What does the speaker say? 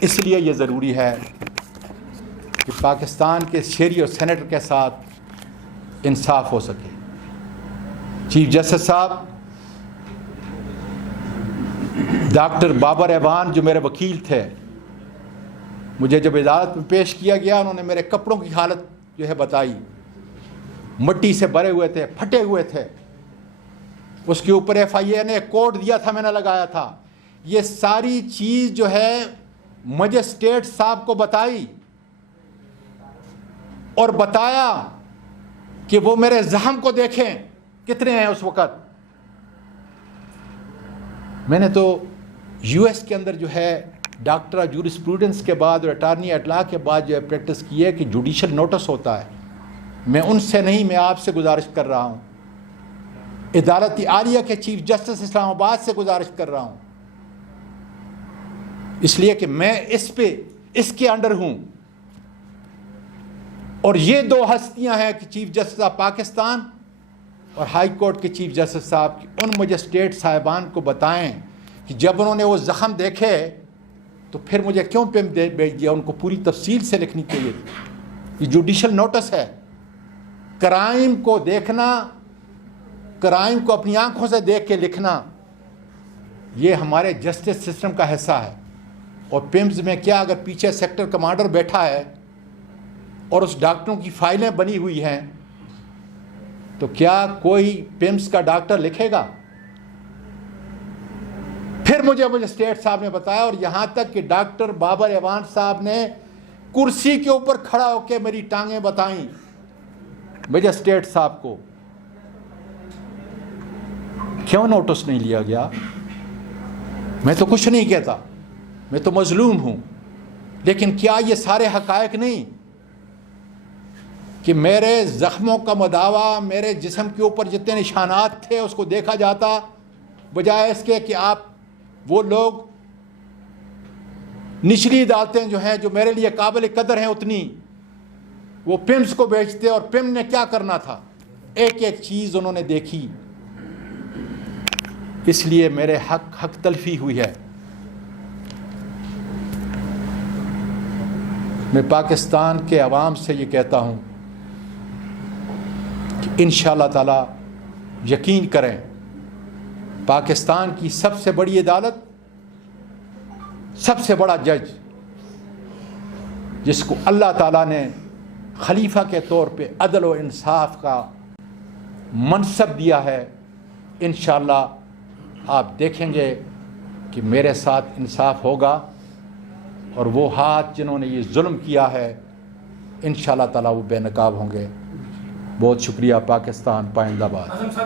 اس لیے یہ ضروری ہے کہ پاکستان کے شہری اور سینیٹر کے ساتھ انصاف ہو سکے۔ چیف جسٹس صاحب ڈاکٹر بابر ایوان جو میرے وکیل تھے، مجھے جب عدالت میں پیش کیا گیا انہوں نے میرے کپڑوں کی حالت جو ہے بتائی، مٹی سے بھرے ہوئے تھے، پھٹے ہوئے تھے۔ اس کے اوپر FIA نے کوڈ دیا تھا، میں نے لگایا تھا۔ یہ ساری چیز جو ہے مجسٹریٹ صاحب کو بتائی اور بتایا کہ وہ میرے زخم کو دیکھیں کتنے ہیں۔ اس وقت میں نے تو US کے اندر جو ہے ڈاکٹر آف جورسپروڈنس کے بعد اور اٹارنی ایٹ لا کے بعد جو ہے پریکٹس کی ہے کہ جوڈیشل نوٹس ہوتا ہے۔ میں ان سے نہیں، میں آپ سے گزارش کر رہا ہوں، عدالت عالیہ کے چیف جسٹس اسلام آباد سے گزارش کر رہا ہوں، اس لیے کہ میں اس کے انڈر ہوں۔ اور یہ دو ہستیاں ہیں کہ چیف جسٹس آف پاکستان اور ہائی کورٹ کے چیف جسٹس صاحب کی ان مجسٹریٹ صاحبان کو بتائیں کہ جب انہوں نے وہ زخم دیکھے تو پھر مجھے کیوں بھیج دیا؟ ان کو پوری تفصیل سے لکھنی چاہیے تھی۔ یہ جوڈیشل نوٹس ہے۔ کرائم کو دیکھنا، کرائم کو اپنی آنکھوں سے دیکھ کے لکھنا، یہ ہمارے جسٹس سسٹم کا حصہ ہے۔ اور PIMS میں کیا اگر پیچھے سیکٹر کمانڈر بیٹھا ہے اور اس ڈاکٹروں کی فائلیں بنی ہوئی ہیں تو کیا کوئی PIMS کا ڈاکٹر لکھے گا؟ پھر مجھے اسٹیٹ صاحب نے بتایا، اور یہاں تک کہ ڈاکٹر بابر ایوان صاحب نے کرسی کے اوپر کھڑا ہو کے میری ٹانگیں بتائیں مجسٹریٹ صاحب کو۔ کیوں نوٹس نہیں لیا گیا؟ میں تو کچھ نہیں کہتا، میں تو مظلوم ہوں، لیکن کیا یہ سارے حقائق نہیں کہ میرے زخموں کا مداوع، میرے جسم کے اوپر جتنے نشانات تھے اس کو دیکھا جاتا، بجائے اس کے کہ آپ وہ لوگ نچلی عدالتیں جو ہیں جو میرے لیے قابل قدر ہیں اتنی، وہ PIMS کو بیچتے، اور PIMS نے کیا کرنا تھا؟ ایک ایک چیز انہوں نے دیکھی۔ اس لیے میرے حق تلفی ہوئی ہے۔ میں پاکستان کے عوام سے یہ کہتا ہوں کہ انشاءاللہ تعالی یقین کریں، پاکستان کی سب سے بڑی عدالت، سب سے بڑا جج جس کو اللہ تعالیٰ نے خلیفہ کے طور پہ عدل و انصاف کا منصب دیا ہے، انشاءاللہ آپ دیکھیں گے کہ میرے ساتھ انصاف ہوگا، اور وہ ہاتھ جنہوں نے یہ ظلم کیا ہے انشاءاللہ تعالیٰ وہ بے نقاب ہوں گے۔ بہت شکریہ۔ پاکستان پائندہ باد۔